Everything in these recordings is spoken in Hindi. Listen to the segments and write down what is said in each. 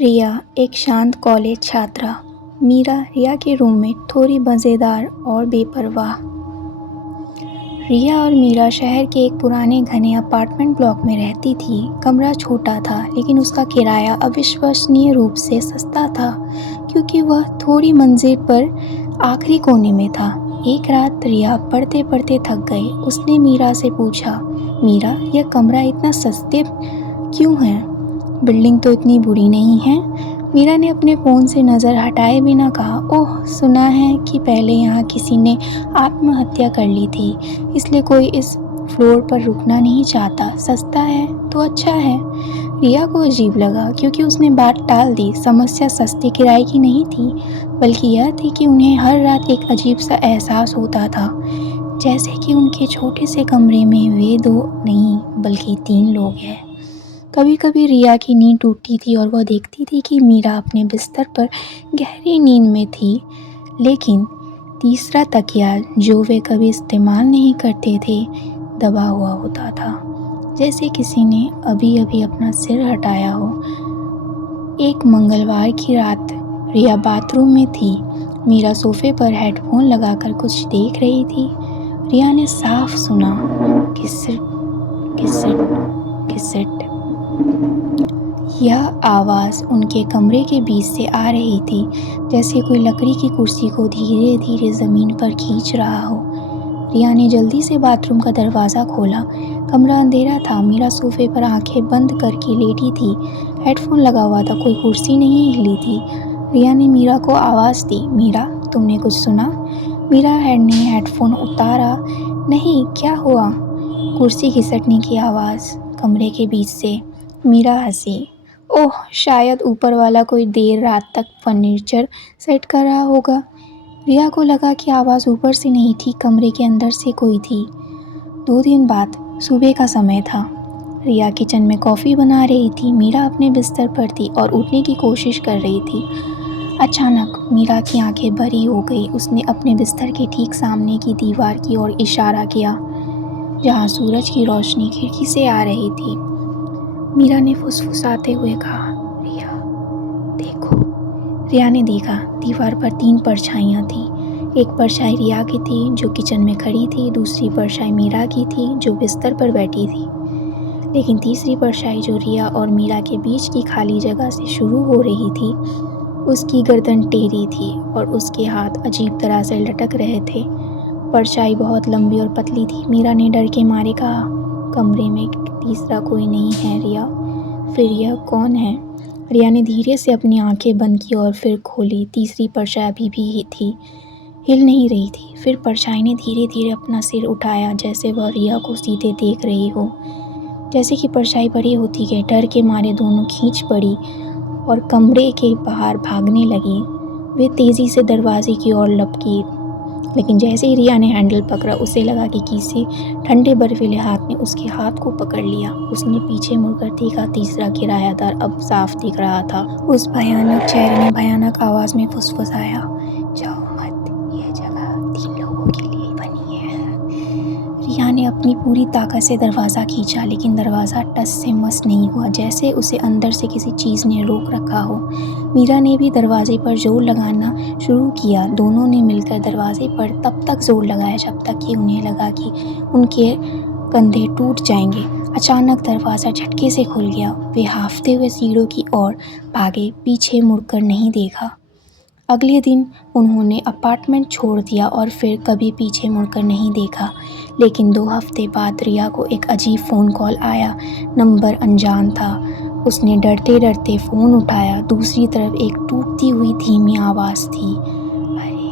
रिया एक शांत कॉलेज छात्रा। मीरा रिया के रूममेट, थोड़ी मज़ेदार और बेपरवाह। रिया और मीरा शहर के एक पुराने घने अपार्टमेंट ब्लॉक में रहती थी। कमरा छोटा था, लेकिन उसका किराया अविश्वसनीय रूप से सस्ता था, क्योंकि वह थोड़ी मंजिल पर आखिरी कोने में था। एक रात रिया पढ़ते पढ़ते थक गई। उसने मीरा से पूछा, मीरा, यह कमरा इतना सस्ते क्यों है? बिल्डिंग तो इतनी बुरी नहीं है। मीरा ने अपने फ़ोन से नज़र हटाए बिना कहा, ओह, सुना है कि पहले यहाँ किसी ने आत्महत्या कर ली थी, इसलिए कोई इस फ्लोर पर रुकना नहीं चाहता। सस्ता है तो अच्छा है। रिया को अजीब लगा, क्योंकि उसने बात टाल दी। समस्या सस्ते किराए की नहीं थी, बल्कि यह थी कि उन्हें हर रात एक अजीब सा एहसास होता था, जैसे कि उनके छोटे से कमरे में वे दो नहीं बल्कि 3 लोग हैं। कभी कभी रिया की नींद टूटती थी और वह देखती थी कि मीरा अपने बिस्तर पर गहरी नींद में थी, लेकिन तीसरा तकिया, जो वे कभी इस्तेमाल नहीं करते थे, दबा हुआ होता था, जैसे किसी ने अभी अभी अपना सिर हटाया हो। एक मंगलवार की रात रिया बाथरूम में थी। मीरा सोफे पर हेडफोन लगाकर कुछ देख रही थी। रिया ने साफ सुना, घिसट घिसट घिसट। यह आवाज़ उनके कमरे के बीच से आ रही थी, जैसे कोई लकड़ी की कुर्सी को धीरे धीरे ज़मीन पर खींच रहा हो। रिया ने जल्दी से बाथरूम का दरवाज़ा खोला। कमरा अंधेरा था। मीरा सोफे पर आंखें बंद करके लेटी थी। हेडफोन लगा हुआ था, कोई कुर्सी नहीं हिली थी। रिया ने मीरा को आवाज़ दी, मीरा, तुमने कुछ सुना? मीरा ने हेडफोन उतारा। नहीं, क्या हुआ? कुर्सी घिसटने की आवाज़ कमरे के बीच से। मीरा हंसी, ओह, शायद ऊपर वाला कोई देर रात तक फर्नीचर सेट कर रहा होगा। रिया को लगा कि आवाज़ ऊपर से नहीं थी, कमरे के अंदर से कोई थी। 2 दिन बाद सुबह का समय था। रिया किचन में कॉफ़ी बना रही थी। मीरा अपने बिस्तर पर थी और उठने की कोशिश कर रही थी। अचानक मीरा की आंखें भरी हो गई। उसने अपने बिस्तर के ठीक सामने की दीवार की ओर इशारा किया, जहाँ सूरज की रोशनी खिड़की से आ रही थी। मीरा ने फुसफुसाते हुए कहा, रिया, देखो। रिया ने देखा, दीवार पर 3 परछाइयाँ थीं। एक परछाई रिया की थी, जो किचन में खड़ी थी। दूसरी परछाई मीरा की थी, जो बिस्तर पर बैठी थी। लेकिन तीसरी परछाई, जो रिया और मीरा के बीच की खाली जगह से शुरू हो रही थी, उसकी गर्दन टेढ़ी थी और उसके हाथ अजीब तरह से लटक रहे थे। परछाई बहुत लंबी और पतली थी। मीरा ने डर के मारे कहा, कमरे में तीसरा कोई नहीं है रिया, फिर यह कौन है? रिया ने धीरे से अपनी आंखें बंद की और फिर खोली। तीसरी परछाई अभी भी थी, हिल नहीं रही थी। फिर परछाई ने धीरे धीरे अपना सिर उठाया, जैसे वह रिया को सीधे देख रही हो। जैसे कि परछाई बड़ी होती गई, डर के मारे दोनों खींच पड़ी और कमरे के बाहर भागने लगी। वे तेज़ी से दरवाजे की ओर लपकी, लेकिन जैसे ही रिया ने हैंडल पकड़ा, उसे लगा कि किसी ठंडे बर्फीले हाथ ने उसके हाथ को पकड़ लिया। उसने पीछे मुड़कर देखा, तीसरा किरायादार अब साफ दिख रहा था। उस भयानक चेहरे ने भयानक आवाज़ में फुसफुसाया, जाओ मत, यह जगह 3 लोगों के लिए बनी है। रिया ने अपनी पूरी ताकत से दरवाज़ा खींचा, लेकिन दरवाज़ा टस से मस नहीं हुआ, जैसे उसे अंदर से किसी चीज़ ने रोक रखा हो। मीरा ने भी दरवाजे पर जोर लगाना शुरू किया। दोनों ने मिलकर दरवाजे पर तब तक जोर लगाया जब तक कि उन्हें लगा कि उनके कंधे टूट जाएंगे। अचानक दरवाज़ा झटके से खुल गया। वे हांफते हुए सीढ़ियों की ओर भागे, पीछे मुड़कर नहीं देखा। अगले दिन उन्होंने अपार्टमेंट छोड़ दिया और फिर कभी पीछे मुड़कर नहीं देखा। लेकिन 2 हफ्ते बाद रिया को एक अजीब फ़ोन कॉल आया। नंबर अनजान था। उसने डरते डरते फ़ोन उठाया। दूसरी तरफ एक टूटती हुई धीमी आवाज़ थी, अरे,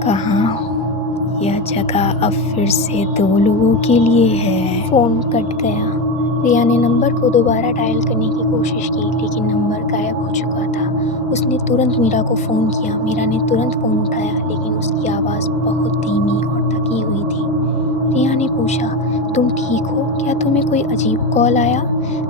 कहाँ हो? यह जगह अब फिर से 2 लोगों के लिए है। फ़ोन कट गया। रिया ने नंबर को दोबारा डायल करने की कोशिश की, लेकिन नंबर गायब हो चुका था। उसने तुरंत मीरा को फ़ोन किया। मीरा ने तुरंत फ़ोन उठाया, लेकिन उसकी आवाज़ बहुत धीमी और थकी हुई थी। रिया ने पूछा, तुम ठीक हो? क्या तुम्हें कोई अजीब कॉल आया?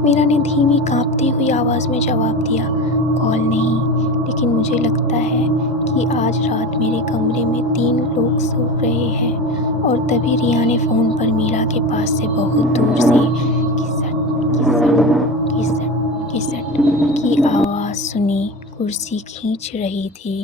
मीरा ने धीमी कांपती हुई आवाज़ में जवाब दिया, कॉल नहीं, लेकिन मुझे लगता है कि आज रात मेरे कमरे में 3 लोग सो रहे हैं। और तभी रिया ने फ़ोन पर मीरा के पास से बहुत दूर से घिसट घिसट घिसट घिसट की आवाज़ आवाज़ सुनी, कुर्सी खींच रही थी।